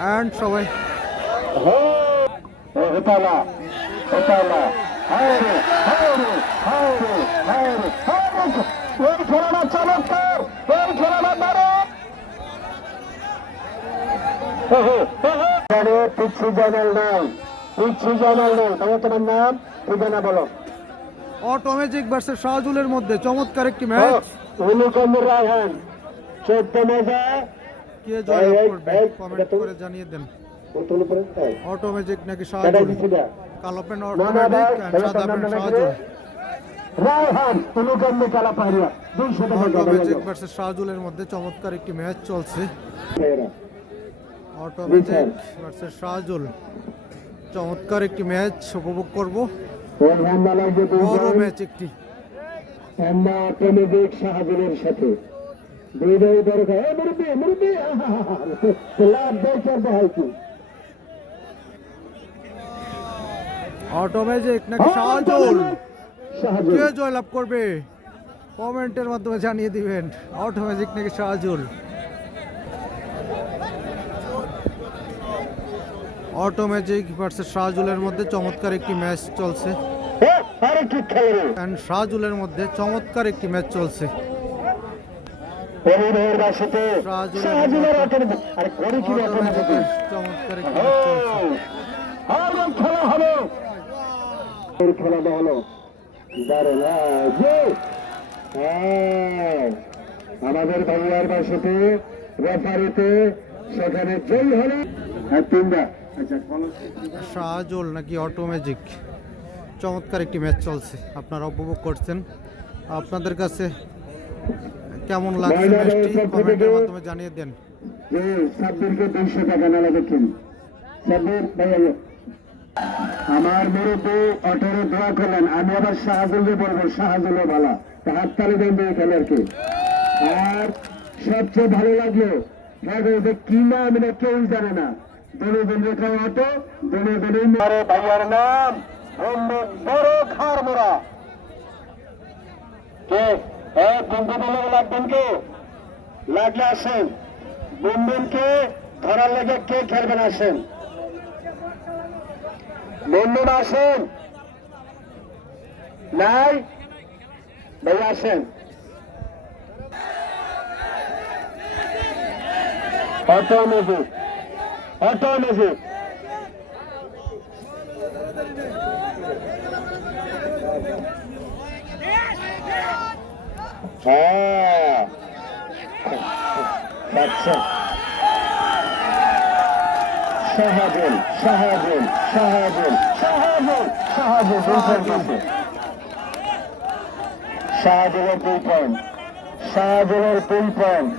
And সবাই চমৎকার এই খেলাটা দারুণ পিচ্ছি জানাল নাই ভাইয়া তোমার নাম ঠিকানা বলো। অটোমেটিক ভার্সেস শাহজুলের মধ্যে চমৎকার একটি ম্যাচ। উলুকান্দির রায়হান 14 মেজা কে জয়লাভ করবে কমেন্ট করে জানিয়ে দেন। অটোমেটিক নাকি শাহজুল? কালো পেন অটোমেটিক এন্ড সাদা পেন শাহজুল। রায়হান উলুকান্দি কালাপাহাড়িয়া 200 টাকা অটোমেটিক ভার্সেস শাহজুলের মধ্যে চমৎকার একটি ম্যাচ চলছে। অটোমেটিক ভার্সেস শাহজুল চমৎকার একটি ম্যাচ উপভোগ করব। বড় ম্যাচ একটি। আমরা অটোমেটিক শাহজুলের সাথে দুইটাই দরকার। এই মুরব্বি লাভ দেখে হয় কি অটোমেটিক নাকি শাহজুল? কে জয়লাভ করবে কমেন্টের মাধ্যমে জানিয়ে দিবেন। অটোমেটিক নাকি শাহজুল? অটোমেটিক ভার্সেস শাহজুলের মধ্যে চমৎকার একটি ম্যাচ চলছে। শাহজুলের মধ্যে চমৎকার একটি ম্যাচ চলছে। চমৎকার একটি ম্যাচ আমাদের ভাইয়ার বাসাতে রেফারিতে সেখানে জয় হলো তিনটা। শাহজুল নাকি অটোমেটিক চমৎকার একটি ম্যাচ চলছে, আপনারা উপভোগ করছেন। আপনাদের কাছে কেমন লাগছে ম্যাচটি কমেন্টের মাধ্যমে জানিয়ে দেন। সাব্বিরকে 200 টাকা না লাগেছেন সাব্বির ভাই। আমার মুরব্বী অটোরে দোয়া করলেন, আমি আবার শাহজুলকে বলবো শাহজুলও ভালো, হাততালি দেন দিয়ে খেলার কি। আর সবচেয়ে ভালো লাগলো কি না আমি না কেউ জানে না, দলীয় রেখা অটো দলীয় ভাইয়ার নাম বড় খার মোড়া কে লাগবেন কে লাগলে আসেন। বন্ধুকে ধরার লেগে কে খেলবেন আসেন, বন্ধুন আসেন। নাই ভাইয়া আসেন। অটো মিউজিক হ্যাঁ আচ্ছা। শাহজুল শাহজুলের 2 পয়েন্ট।